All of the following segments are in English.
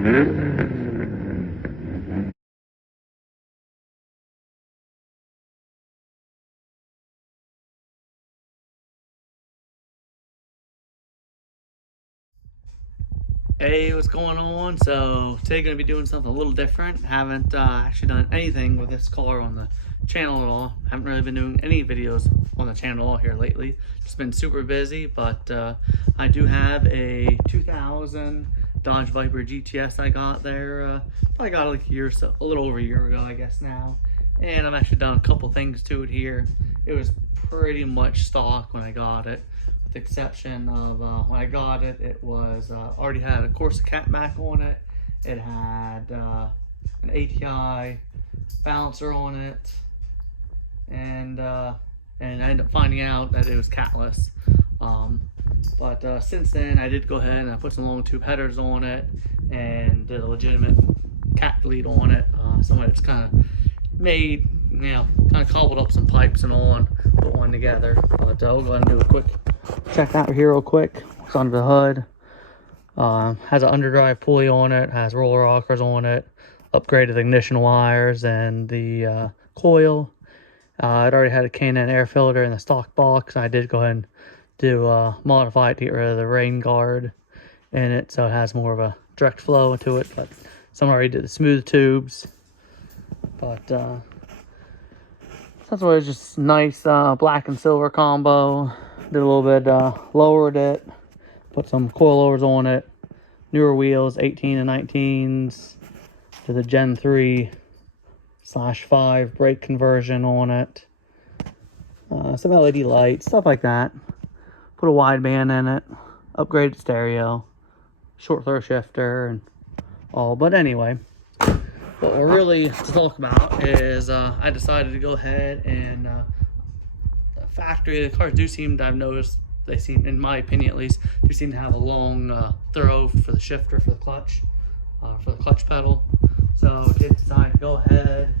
Hey, what's going on? So today gonna be doing something a little different. Haven't actually done anything with this car on the channel at all. Haven't really been doing any videos on the channel at all here lately. Just been super busy, but I do have a 2000 Dodge Viper GTS I got there. Probably got it like a little over a year ago, I guess now. And I've actually done a couple things to it here. It was pretty much stock when I got it. The exception of when I got it, it was already had a Corsa catback on it. It had an ATI balancer on it, and I ended up finding out that it was catless. But since then, I did go ahead and I put some long tube headers on it and did a legitimate cat bleed on it. Somebody that's kind of made, kind of cobbled up some pipes and all and put one together. But we'll go ahead and do a quick check out here real quick. What's under the hood? Has an underdrive pulley on it, has roller rockers on it, upgraded ignition wires and the coil. It already had a K&N air filter in the stock box. I did go ahead and do modify it to get rid of the rain guard in it, so it has more of a direct flow to it. But someone already did the smooth tubes. But that's why it's just nice black and silver combo. Did a little bit, lowered it, put some coilovers on it, newer wheels, 18 and 19s, to the Gen 3/5 brake conversion on it, some LED lights, stuff like that. Put a wideband in it, upgraded stereo, short throw shifter, and all. But anyway, what we're really to talk about is I decided to go ahead and factory, the cars do seem to, I've noticed, they seem, in my opinion at least, do seem to have a long throw for the shifter, for the clutch pedal. So I did decide to go ahead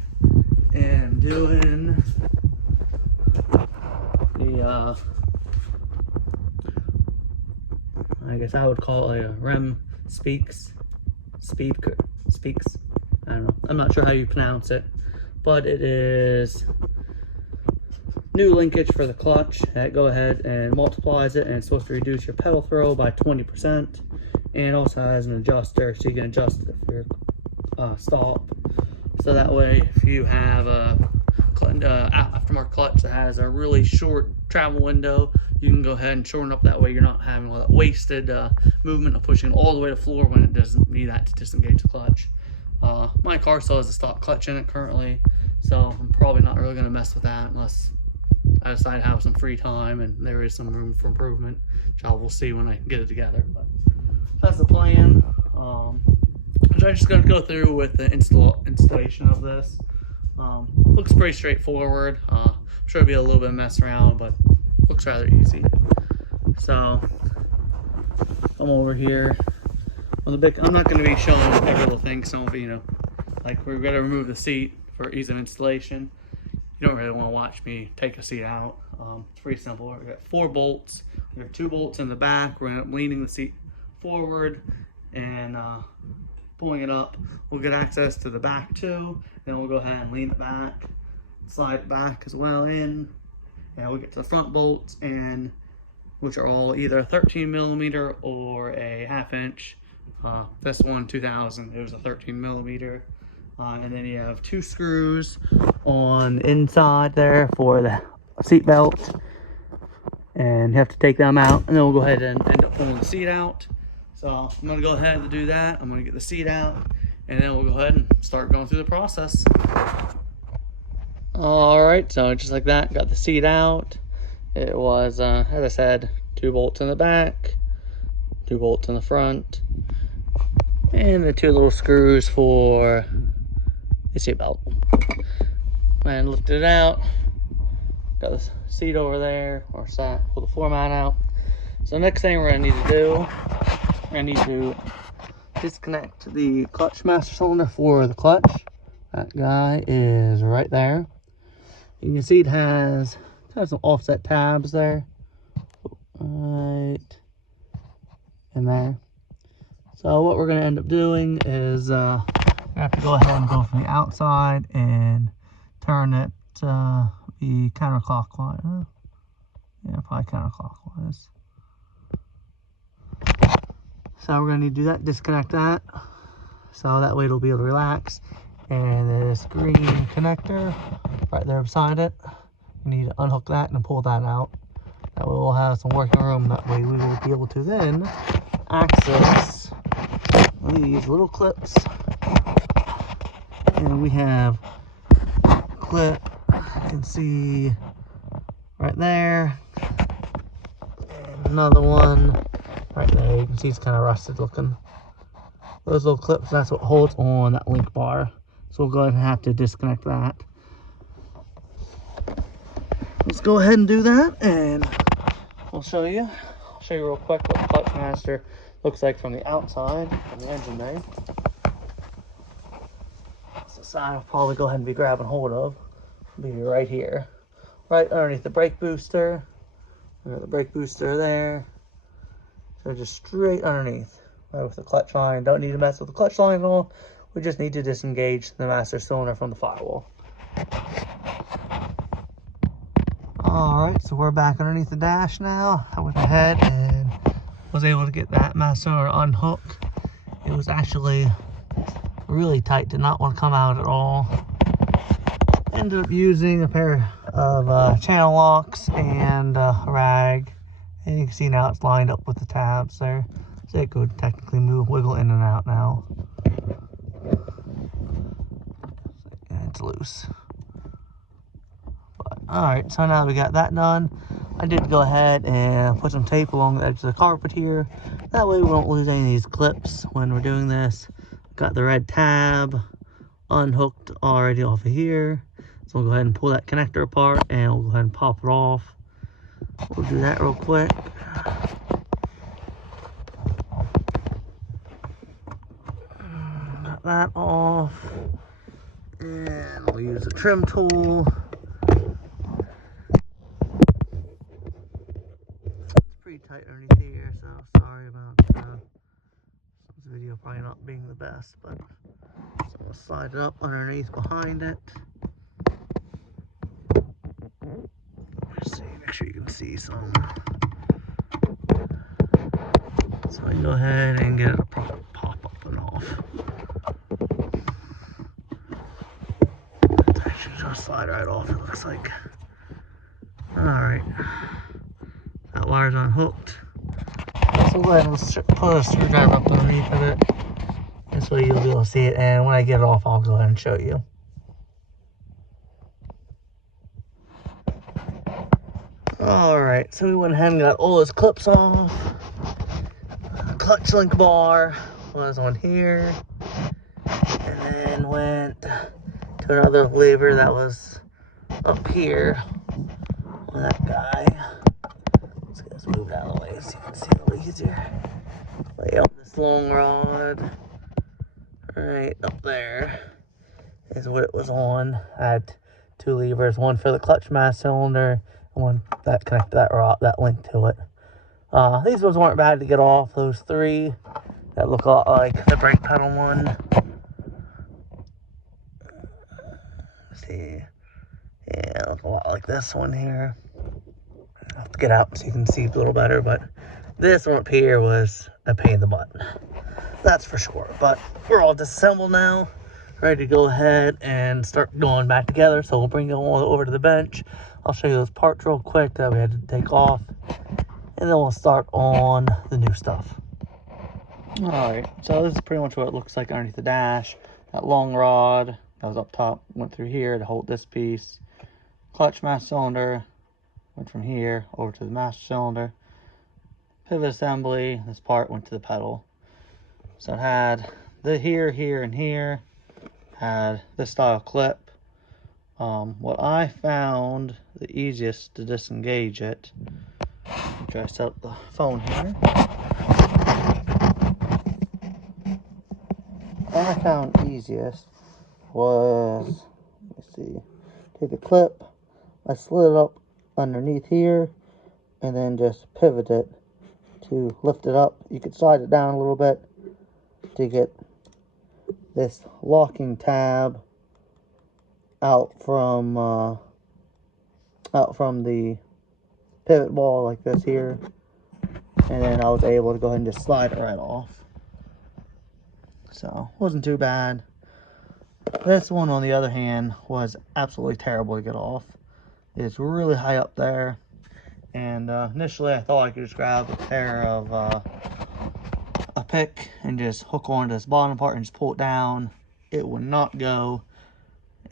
and doing the I guess I would call it a REM Speedeks. I don't know. I'm not sure how you pronounce it, but it is new linkage for the clutch that go ahead and multiplies it, and it's supposed to reduce your pedal throw by 20%, and it also has an adjuster so you can adjust it for your stop, so that way if you have a aftermarket clutch that has a really short travel window, you can go ahead and shorten up. That way you're not having all that wasted movement of pushing all the way to the floor when it doesn't need that to disengage the clutch. My car still has a stock clutch in it currently, so I'm probably not really going to mess with that unless I decide to have some free time and there is some room for improvement, which I will see when I get it together. But that's the plan. Which I'm just going to go through with the installation of this. Looks pretty straightforward. I'm sure it'll be a little bit of mess around, but looks rather easy. So I'm over here on the big. I'm not going to be showing every little thing. Some of you, like we're going to remove the seat for ease of installation. You don't really want to watch me take a seat out. It's pretty simple. We've got 4 bolts. We have 2 bolts in the back. We're going to end up leaning the seat forward and pulling it up. We'll get access to the back too. Then we'll go ahead and lean it back, slide it back as well in, and we'll get to the front bolts, and which are all either 13mm or a 1/2 inch. This one, 2000, it was a 13mm. And then you have 2 screws on the inside there for the seat belt, and you have to take them out, and then we'll go ahead and end up pulling the seat out. So I'm going to go ahead and do that. I'm going to get the seat out, and then we'll go ahead and start going through the process. Alright, so just like that, got the seat out. It was, as I said, 2 bolts in the back, 2 bolts in the front, and the 2 little screws for the seat belt. And lifted it out. Got the seat over there, or sat, pull the floor mat out. So next thing we're gonna need to do, we're gonna need to disconnect the clutch master cylinder for the clutch. That guy is right there. You can see it has some offset tabs there, right in there. So what we're going to end up doing is we have to go ahead and go from the outside and turn it be counterclockwise. Yeah, probably counterclockwise. So we're going to need to do that, disconnect that, so that way it'll be able to relax. And this green connector right there beside it, we need to unhook that and pull that out. That way we'll have some working room. That way we will be able to then access these little clips. And we have a clip, you can see right there, and another one right there. You can see it's kind of rusted looking. Those little clips, that's what holds on that link bar. So we'll go ahead and have to disconnect that. Let's go ahead and do that, and we'll show you. I'll show you real quick what the clutch master looks like from the outside, from the engine bay. That's the side I'll probably go ahead and be grabbing hold of. It'll be right here, right underneath the brake booster. The brake booster there. So just straight underneath, right with the clutch line. Don't need to mess with the clutch line at all. We just need to disengage the master cylinder from the firewall. Alright, so we're back underneath the dash now. I went ahead and was able to get that master cylinder unhooked. It was actually really tight, did not want to come out at all. Ended up using a pair of channel locks and a rag. And you can see now it's lined up with the tabs there. So it could technically wiggle in and out now. And it's loose. Alright, so now we got that done. I did go ahead and put some tape along the edge of the carpet here. That way we won't lose any of these clips when we're doing this. Got the red tab unhooked already off of here. So we'll go ahead and pull that connector apart and we'll go ahead and pop it off. We'll do that real quick. Got that off. And we'll use a trim tool. Pretty tight underneath here, so sorry about this video probably not being the best, but so we'll slide it up underneath behind it. Let's see, make sure you can see some. So I can go ahead and get it to pop up and off. It's actually just slide right off, it looks like. Alright. That wire's unhooked. So go ahead and put a screwdriver up underneath of it. This way you'll be able to see it, and when I get it off, I'll go ahead and show you. Alright, so we went ahead and got all those clips off. Clutch link bar was on here. And then went to another lever that was up here on that guy. Let's move it out of the way so you can see a little easier. Lay up this long rod. Right up there is what it was on. I had two levers, one for the clutch master cylinder and one that connected that rod, that link to it. These ones weren't bad to get off. Those three that look a lot like the brake pedal one. Let's see, yeah, look a lot like this one here. I'll have to get out so you can see a little better, but this one up here was a pain in the butt. That's for sure. But we're all disassembled now, ready to go ahead and start going back together. So we'll bring it all over to the bench. I'll show you those parts real quick that we had to take off, and then we'll start on the new stuff. Alright, so this is pretty much what it looks like underneath the dash. That long rod that was up top went through here to hold this piece. Clutch master cylinder went from here over to the master cylinder. Pivot assembly, this part went to the pedal. So it had the here, and here. Had this style clip. What I found the easiest to disengage it. Try to set up the phone here. What I found easiest was, let me see, take the clip, I slid it up underneath here, and then just pivot it to lift it up. You could slide it down a little bit, to get this locking tab out from the pivot ball like this here, and then I was able to go ahead and just slide it right off. So wasn't too bad. This one, on the other hand, was absolutely terrible to get off. It's really high up there, and initially I thought I could just grab a pair of a pick and just hook onto this bottom part and just pull it down. It would not go,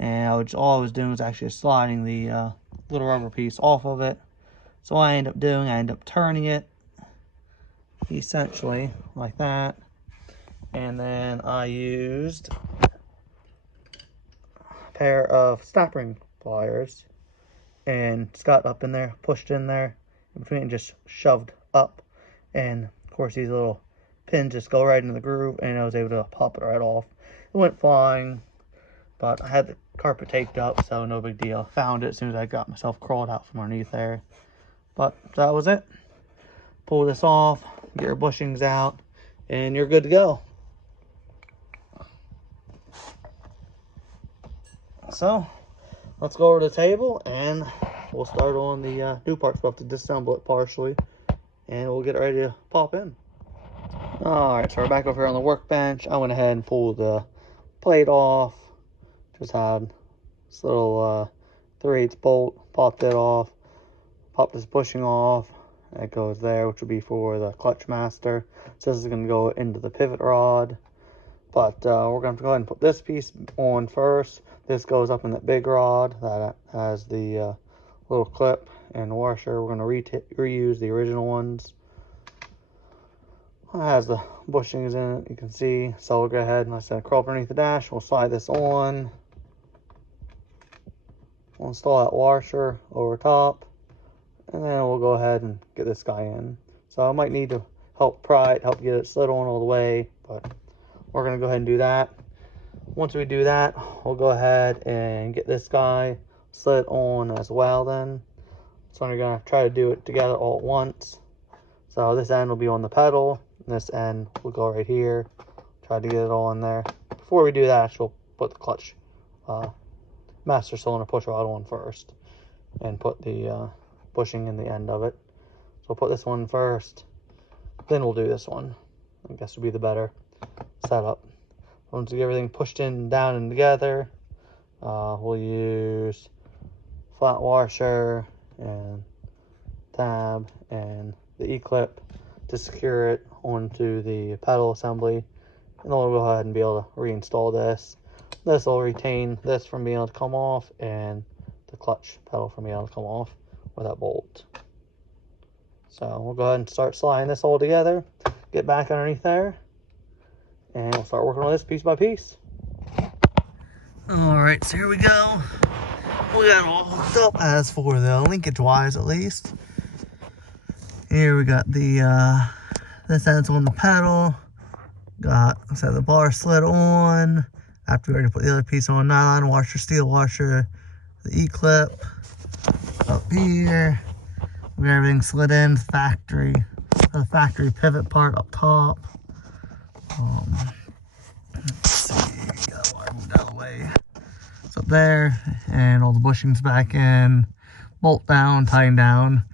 and all I was doing was actually sliding the little rubber piece off of it. So what I ended up turning it essentially like that, and then I used a pair of snap ring pliers and just got up in there, pushed in there in between, and just shoved up, and of course these little pins just go right into the groove, and I was able to pop it right off. It went flying, but I had the carpet taped up, so no big deal. Found it as soon as I got myself crawled out from underneath there. But that was it. Pull this off, get your bushings out, and you're good to go. So let's go over to the table and we'll start on the new parts. We'll have to disassemble it partially, and we'll get it ready to pop in. Alright, so we're back over here on the workbench. I went ahead and pulled the plate off. Just had this little 3/8 bolt, popped it off, popped this bushing off. That goes there, which would be for the clutch master. So this is going to go into the pivot rod. But we're going to go ahead and put this piece on first. This goes up in that big rod that has the little clip and washer. We're going to reuse the original ones. It has the bushings in it, you can see. So we'll go ahead and, like I said, crawl up underneath the dash. We'll slide this on. We'll install that washer over top, and then we'll go ahead and get this guy in. So I might need to help pry it, help get it slid on all the way, but we're going to go ahead and do that. Once we do that, we'll go ahead and get this guy slid on as well then. So we're going to try to do it together all at once. So this end will be on the pedal, and this end will go right here. Try to get it all in there. Before we do that, we'll put the clutch master cylinder push rod on first, and put the bushing in the end of it. So we'll put this one first, then we'll do this one. I guess would be the better setup. Once we get everything pushed in, down, and together, we'll use flat washer and tab and the E-clip to secure it onto the pedal assembly, and then we'll go ahead and be able to reinstall this. This will retain this from being able to come off, and the clutch pedal from being able to come off with that bolt. So we'll go ahead and start sliding this all together, get back underneath there, and we'll start working on this piece by piece. Alright, so here we go. We got it all hooked up, as for the linkage wise at least. Here we got the this end's on the pedal. Got the bar slid on. After we already put the other piece on, nylon washer, steel washer, the E-clip up here. We got everything slid in, the factory pivot part up top. Let's see, got a wire moved out of the way. It's up there, and all the bushings back in, bolt down, tighten down.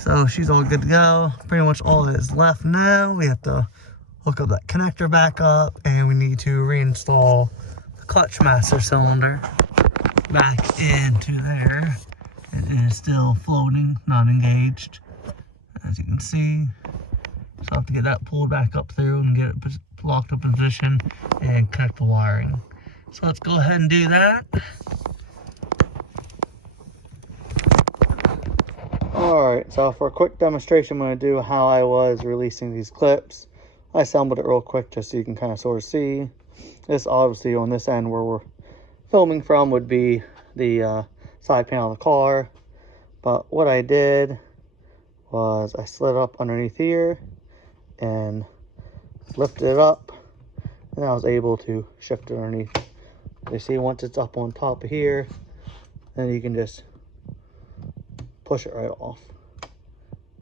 So she's all good to go. Pretty much all that is left now. We have to hook up that connector back up, and we need to reinstall the clutch master cylinder back into there. It is still floating, not engaged, as you can see. So I have to get that pulled back up through and get it locked up in position and connect the wiring. So let's go ahead and do that. Alright, so for a quick demonstration, I'm going to do how I was releasing these clips. I assembled it real quick just so you can kind of sort of see. This obviously on this end where we're filming from would be the side panel of the car. But what I did was I slid up underneath here and lifted it up, and I was able to shift it underneath. You see, once it's up on top of here, then you can just push it right off.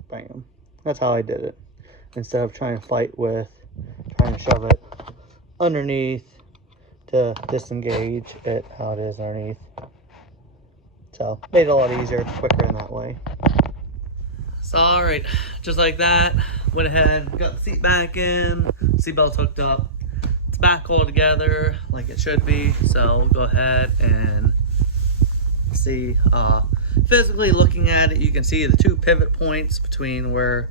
Bam. That's how I did it. Instead of trying to fight with trying to shove it underneath to disengage it how it is underneath. So made it a lot easier, quicker in that way. So alright, just like that, went ahead, got the seat back in, seatbelt's hooked up, it's back all together like it should be. So we'll go ahead and see, physically looking at it, you can see the two pivot points between where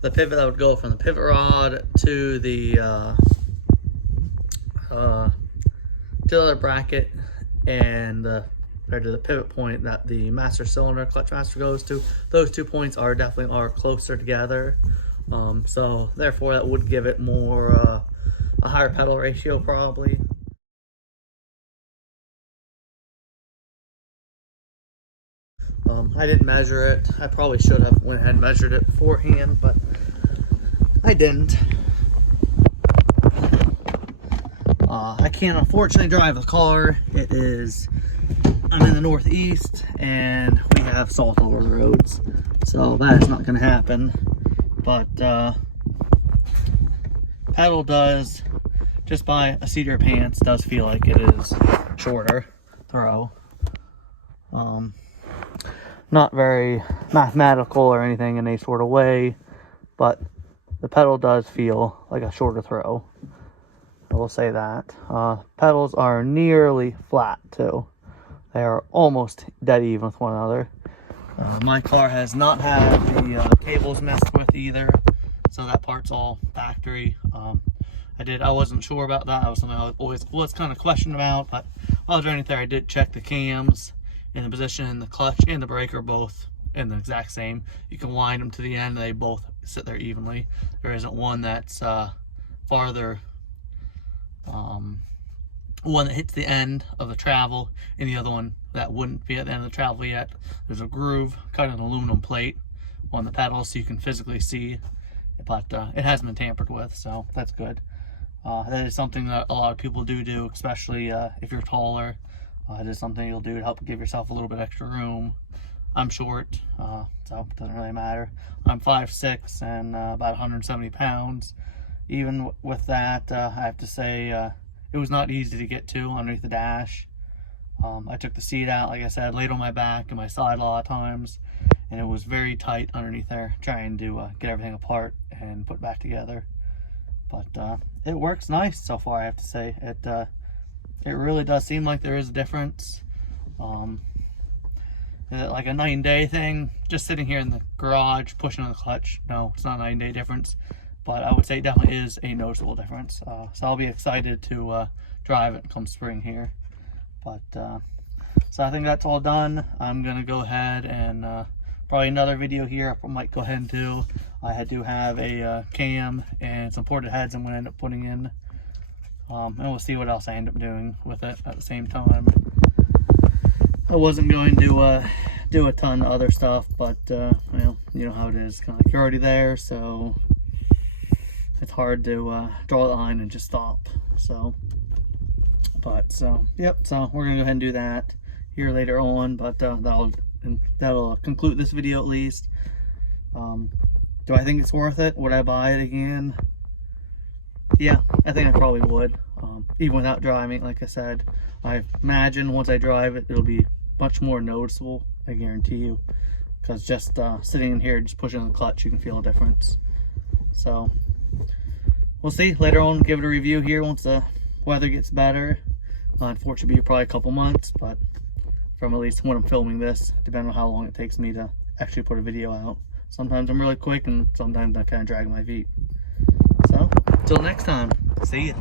the pivot that would go from the pivot rod to the other bracket, and to the pivot point that the master cylinder, clutch master goes to. Those 2 points are definitely closer together. So therefore that would give it more, a higher pedal ratio probably. I didn't measure it. I probably should have went ahead and measured it beforehand, but I didn't. I can't unfortunately drive the car. I'm in the Northeast and we have salt all over the roads, so that is not going to happen. But pedal does, just by a seat of your pants, does feel like it is shorter throw. Not very mathematical or anything in any sort of way, but the pedal does feel like a shorter throw. I will say that. Pedals are nearly flat too. They are almost dead even with one another. My car has not had the cables messed with either, so that part's all factory. I wasn't sure about that. That was something I was kind of questioned about, but while I was running there, I did check the cams and the position, and the clutch and the brake are both in the exact same. You can wind them to the end, they both sit there evenly. There isn't one that's farther, one that hits the end of the travel and the other one that wouldn't be at the end of the travel yet. There's a groove cut in an aluminum plate on the pedals so you can physically see, but it hasn't been tampered with, so that's good. That is something that a lot of people do, especially if you're taller. It is something you'll do to help give yourself a little bit extra room. I'm short, so it doesn't really matter. I'm 5'6" and about 170 pounds. Even with that, I have to say it was not easy to get to underneath the dash. I took the seat out, like I said, laid on my back and my side a lot of times, and it was very tight underneath there, trying to get everything apart and put back together. But it works nice so far, I have to say. It really does seem like there is a difference. Is it like a night and day thing? Just sitting here in the garage, pushing on the clutch? No, it's not a night and day difference. But I would say it definitely is a noticeable difference. So I'll be excited to drive it come spring here. But so I think that's all done. I'm gonna go ahead and probably another video here I might go ahead and do. I do have a cam and some ported heads I'm gonna end up putting in. And we'll see what else I end up doing with it at the same time. I wasn't going to do a ton of other stuff, but well, you know how it is. Kind of like you're already there, so it's hard to draw the line and just stop. So yep. So we're gonna go ahead and do that here later on, but that'll conclude this video at least. Do I think it's worth it? Would I buy it again? Yeah, I think I probably would. Even without driving, like I said, I imagine once I drive it, it'll be much more noticeable, I guarantee you. Because just sitting in here, just pushing on the clutch, you can feel a difference. So, we'll see. Later on, give it a review here once the weather gets better. Unfortunately, it'll be probably a couple months, but from at least when I'm filming this, depending on how long it takes me to actually put a video out. Sometimes I'm really quick, and sometimes I kind of drag my feet. So, until next time, see ya.